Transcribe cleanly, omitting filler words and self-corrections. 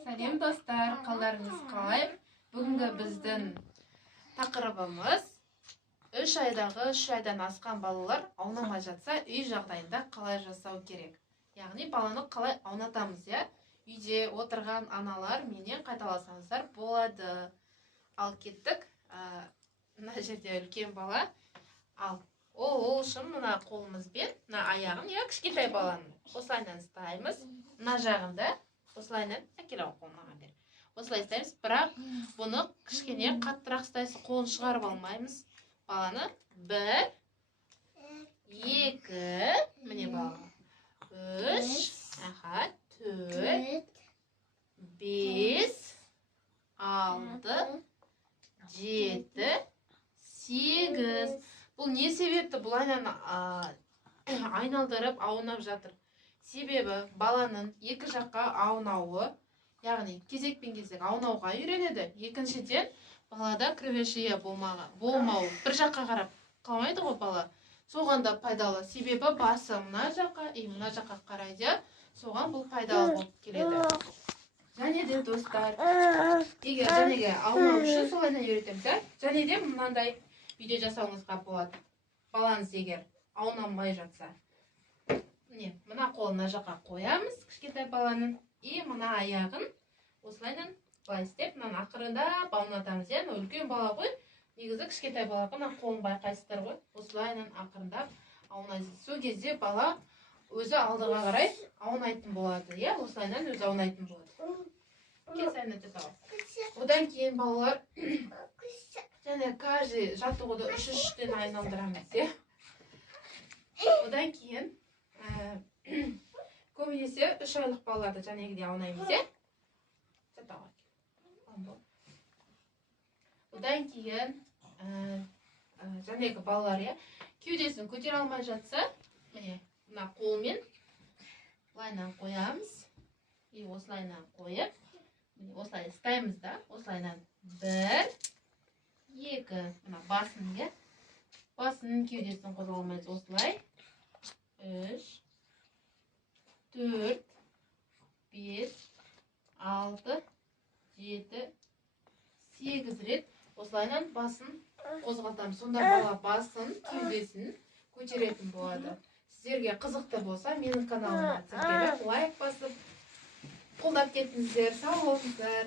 Сәлем достар, қалдарыңыз қалай? Бүгінгі біздің тақырыбымыз 3 айдан асқан балалар аунамай жатса, үй жағдайында қалай жасау керек? Яғни баланы қалай аунатамыз, я? Үйде отырған аналар менен қайталасаңыздар болады. Ал кеттік, мына жерде үлкен бала. Ал ол үшін мына қолымызбен, мына аяғын, я, кішкентай баланы осылайынан ұстаймыз. Мына жағында осылайынан әкелу қолына бер. Осылай ұстаймыз, бірақ бұны кішкене қаттырақ ұстайсыз, қолын шығарып алмаймыз. Баланы 1, 2, міне балаға 3, 4, 5, 6, 7, 8. Бұл не себепті бұлайнан айналдырып аунап жатыр? Себебі баланың екі жаққа аунауы, яғни кезекпен кезек аунауға үйренеді. Екіншіден, балада кірвешие болмау, бір жаққа қарап қалмайды ғой бала. Соған да пайдалы. Себебі басы мына жаққа, мына жаққа қарайды. Соған бұл пайдалы болып келеді. Және де достар, егер жәнеге аунау үшін солайынан үйретеміз, және де мынандай үйде жасауыңызға болады. Балаңыз егер аунамай жатса, мына қолын мына жаққа қоямыз, кішкентай баланың, мына аяғын осылайынан былай істеп, мынаны ақырындап аунатамыз. Үлкен бала ғой, негізі кішкентай балаға мына қолын байқайсыздар ғой, осылайынан ақырындап аунайсыз. Сол кезде бала өзі алдыға қарай аунайтын болады, осылайынан өзі аунайтын болады. Одан кейін балалар және каждый жаттығуды 3-3-тен айналдырамыз. Одан кейін көбінесе 3 айлық балаларды жәнегіде аунаймыз. Одан кейін жәнегі балалар кеудесін көтере алмай жатса, мына қолмен осылайынан қоямыз. Осылайынан қойып, осылай ұстаймыз да, осылайынан 1, 2, мына басын кеудесін қозғала алмайыз, осылай 3, 4, 5, 6, 7, 8 рет осылайынан басын қозғалтамыз. Сонда бала басын, кеудесін көтеретін болады. Сіздерге қызықты болса, менің каналыма тіркеліп, лайк басып, қолдап кетіңіздер. Сау болыңыздар.